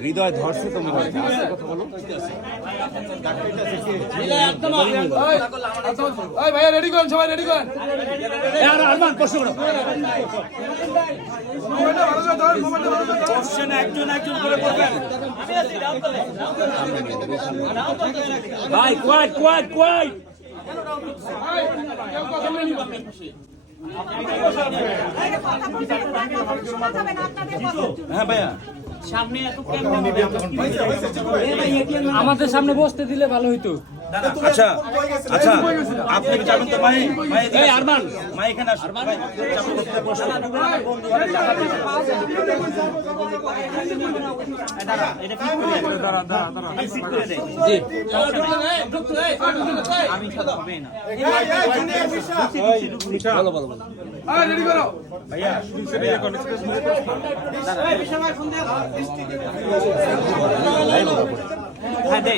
হৃদয় ধরছে তুমি কথা বলো ভাইয়া রেডি করেন, সবাই রেডি করেন। একজন একজন করে বলবেন ভাই কোয়াড কোয়াড কোয়াড হ্যাঁ ভাইয়া সামনে এত আমাদের সামনে বসতে দিলে ভালো হইতো। আচ্ছা আচ্ছা আপনি কি যাবেন তো ভাই ভাই আরমান ভাই এখানে আসুন ভাই এটা কি করে দাঁড়া জি আমি সাথে হবে না বলো বলো বলো রেডি করো ভাইয়া হ্যাঁ দে